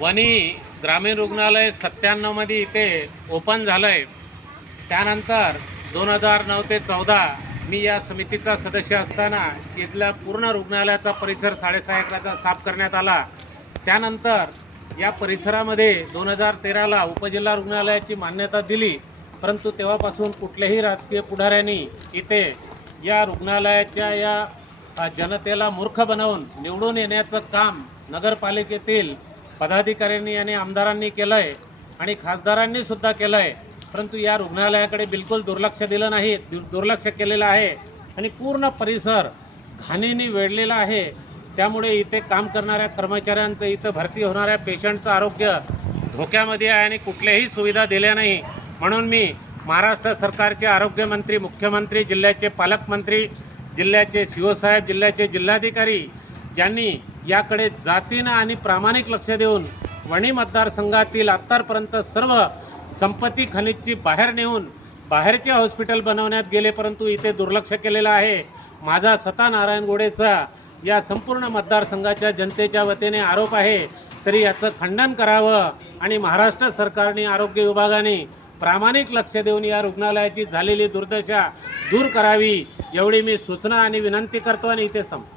वणी ग्रामीण रुग्णालय 97मध्ये इथे ओपन झालं आहे। त्यानंतर 2009 ते 14 मी या समितीचा सदस्य असताना इथल्या पूर्ण रुग्णालयाचा परिसर 6.5 एकराचा साफ करण्यात आला। त्यानंतर या परिसरामध्ये 2013ला उपजिल्हा रुग्णालयाची मान्यता दिली, परंतु तेव्हापासून कुठल्याही राजकीय पुढाऱ्यांनी इथे या रुग्णालयाच्या या जनतेला मूर्ख बनवून निवडून येण्याचं काम नगरपालिकेतील पदाधिकाऱ्यांनी आणि आमदारांनी केलं आहे आणि खासदारांनी सुद्धा केलं आहे। परंतु या रुग्णालयाकडे बिलकुल दुर्लक्ष दिलं नाही, दुर्लक्ष केलेलं आहे आणि पूर्ण परिसर घाणीने वेढलेला आहे। त्यामुळे इथे काम करणाऱ्या कर्मचाऱ्यांचं, इथं भरती होणाऱ्या पेशंटचं आरोग्य धोक्यामध्ये आहे आणि कुठल्याही सुविधा दिल्या नाही। म्हणून मी महाराष्ट्र सरकारचे आरोग्यमंत्री, मुख्यमंत्री, जिल्ह्याचे पालकमंत्री, जिल्ह्याचे सीओ साहेब, जिल्ह्याचे जिल्हाधिकारी यांनी याकडे जातीनं आणि प्रामाणिक लक्ष देऊन वणी मतदारसंघातील आत्तापर्यंत सर्व संपत्ती खनिजची बाहेर नेऊन बाहेरचे हॉस्पिटल बनवण्यात गेले, परंतु इथे दुर्लक्ष केलेलं आहे। माझा स्वतः नारायण गोडेचा या संपूर्ण मतदारसंघाच्या जनतेच्या वतीने आरोप आहे, तरी याचं खंडन करावं आणि महाराष्ट्र सरकारने, आरोग्य विभागाने प्रामाणिक लक्ष देऊन या रुग्णालयाची झालेली दुर्दशा दूर करावी, एवढी मी सूचना आणि विनंती करतो आणि इथेच थांबतो।